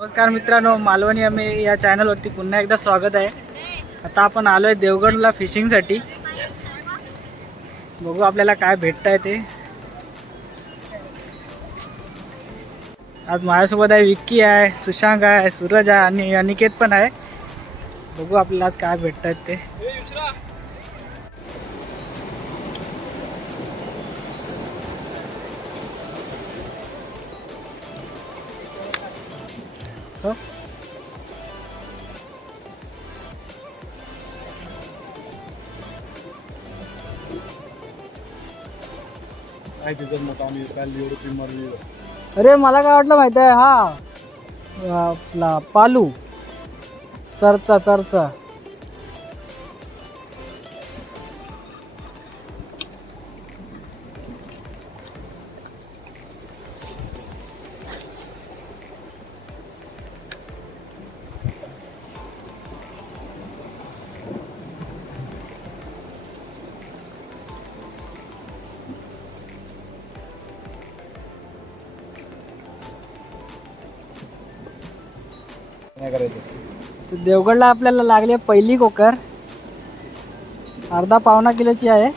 नमस्कार मित्रांनो मालवणी आम्ही या चॅनलवरती पुन्हा एकदा स्वागत आहे. आता आपण आलोय देवगडला फिशिंगसाठी. बघू आपल्याला काय भेटत आहे ते. आज माझ्यासोबत आहे विक्की आहे सुशांक आहे सूरज आहे आणि अनिकेत पण आहे. बघू आपल्याला आज काय भेटत आहेत ते. हो? काय तिथं मग आम्ही? काल एवढं पी मारली अरे मला काय वाटलं माहिती आहे हा. आपला पालू. चरचा चरचा. करायचं. देवगडला आपल्याला लागली आहे पहिली कोकर. अर्धा पावणा किलोची आहे.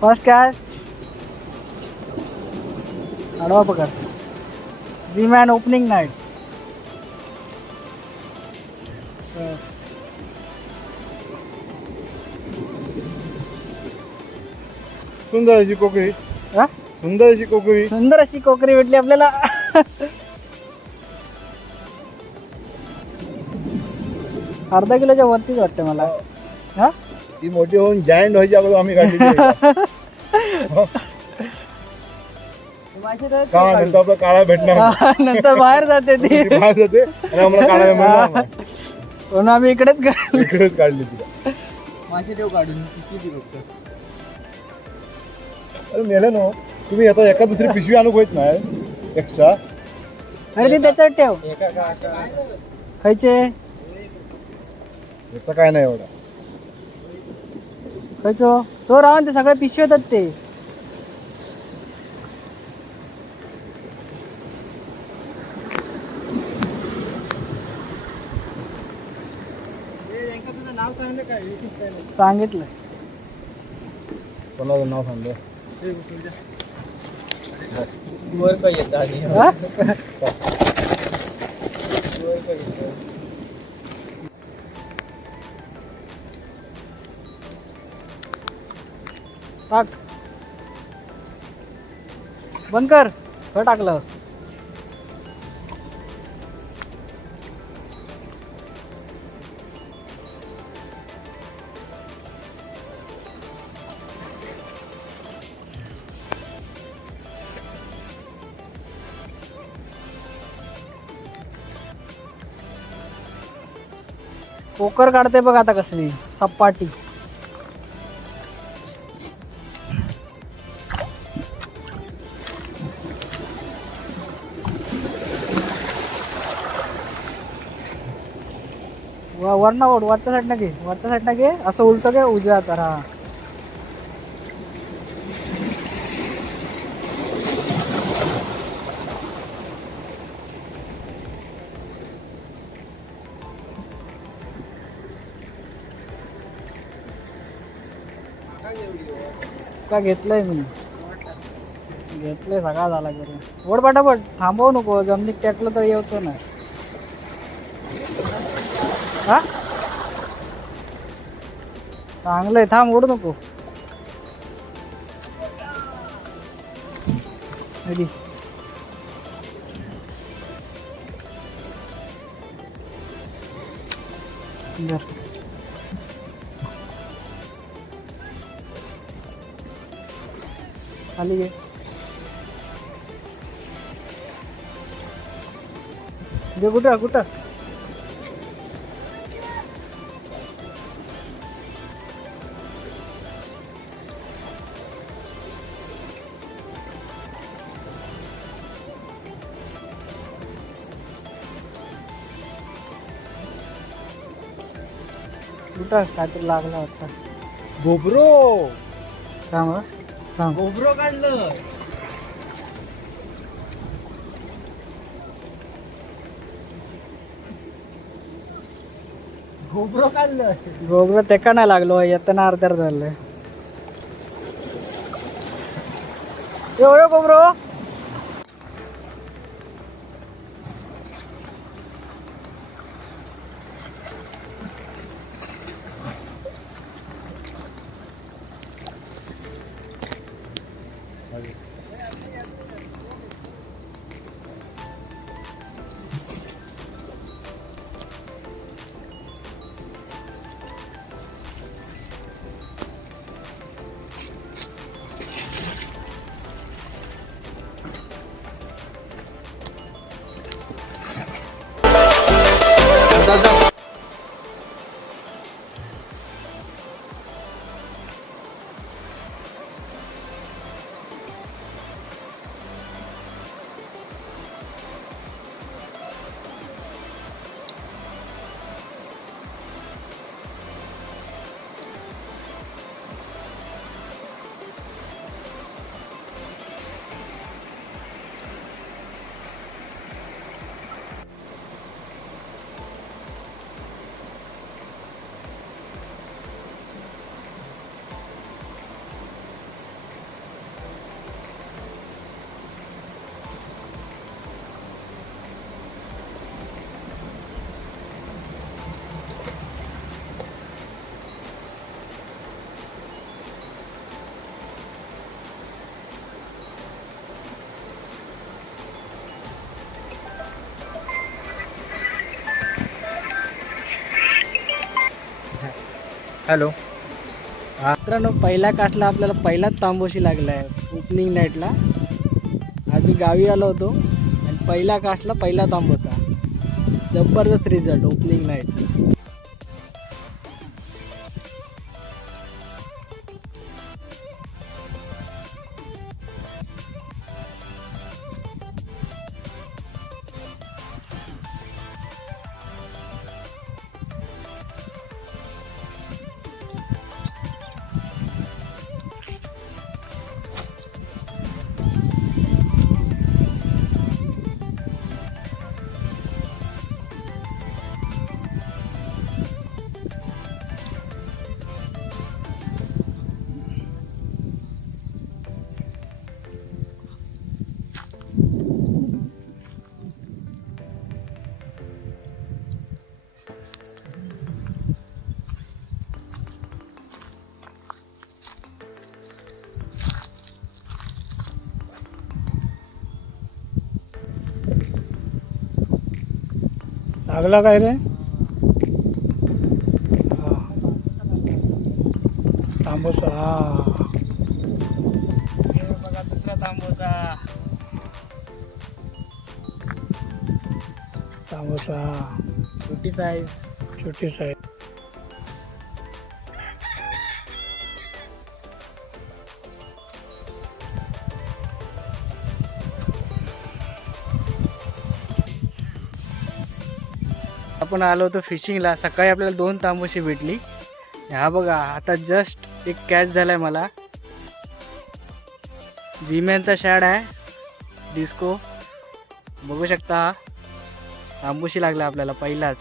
फर्स्ट कॅच आडवा पकड. जी मॅन ओपनिंग नाईट सुंदर अशी कोकरी. हा? सुंदर अशी कोकरी. सुंदर अशी कोकरी भेटली आपल्याला. अर्धा किलोच्या वरतीच वाटते मला. हा? ती मोठी होऊन जायंट व्हायची अगोदर आम्ही काढली का नंतर आपला काळा भेटणार. हा, नंतर बाहेर जाते ती. ती बाहेर जाते आणि आम्हाला मिळणार नाही. म्हणून आम्ही इकडेच काढली. इकडेच काढली तिला मासे देऊ काढून किती अरे मेलं ना तुम्ही आता एका दुसरी पिशवी आणू होत नाही. एक्स्ट्रा अरे ते त्याच्यात ठेव. खायचे? याचं काय नाही एवढा. खायचो तो राहून ते सगळे पिशवे होतात ते. सांगितलं. कोणाचं नाव सांगलं हा? टाक. बंद कर. खरं टाकलं. पोकर काढते बघ आता कसली. सपाटी. व- वरनं ओढ वरच्या साईडनं घे. वरच्या साईडनं घे. असं उलट घे उजव्या तर हा. का घेतलंय मी? घेतलंय सगळा झाला घरी. ओढ पटापट थांबवू नको. जमिनीत टेकलं तर येतो ना. हा? चांगलंय थांब ओढ नको. रेडी. बर. खाली घे. कुठं कुठं? कुठं काहीतरी लागला होता. गोबरो! काम सांग. गोबरो काढलं. गोबरो काढलं. गोबरो तेका नाही लागलो? येताना अर्धार झालं. एवढं गोबरो? हॅलो. मित्रांनो पहिल्या कास्टला आपल्याला पहिलाच तांबोशी लागला आहे ओपनिंग नाईटला आम्ही गावी आलो होतो आणि पहिला कास्टला पहिला तांबोसा. जबरदस्त रिझल्ट ओपनिंग नाईट लागला काय रे? तांबूस हा. बघा दुसरा तांबोसा तांबूस छोटी साईज छोटी साईज आपण आलो होतो फिशिंगला सकाळी आपल्याला दोन तांबोशी भेटली. हा बघा आता जस्ट एक कॅच झालाय मला. झिम्यांचा शॅड आहे. डिस्को बघू शकता हा. तांबोशी लागला आपल्याला पहिलाच.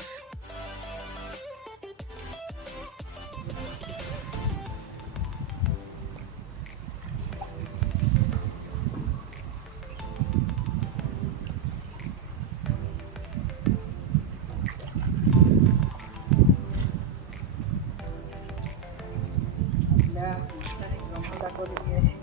मित्राने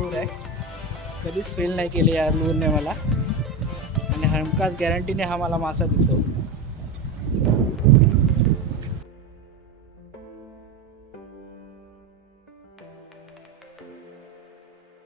लूर आहे. कधीच फेल नाही केले या लूरने मला. आणि हमखास गॅरंटीने हा मला मासा देतो.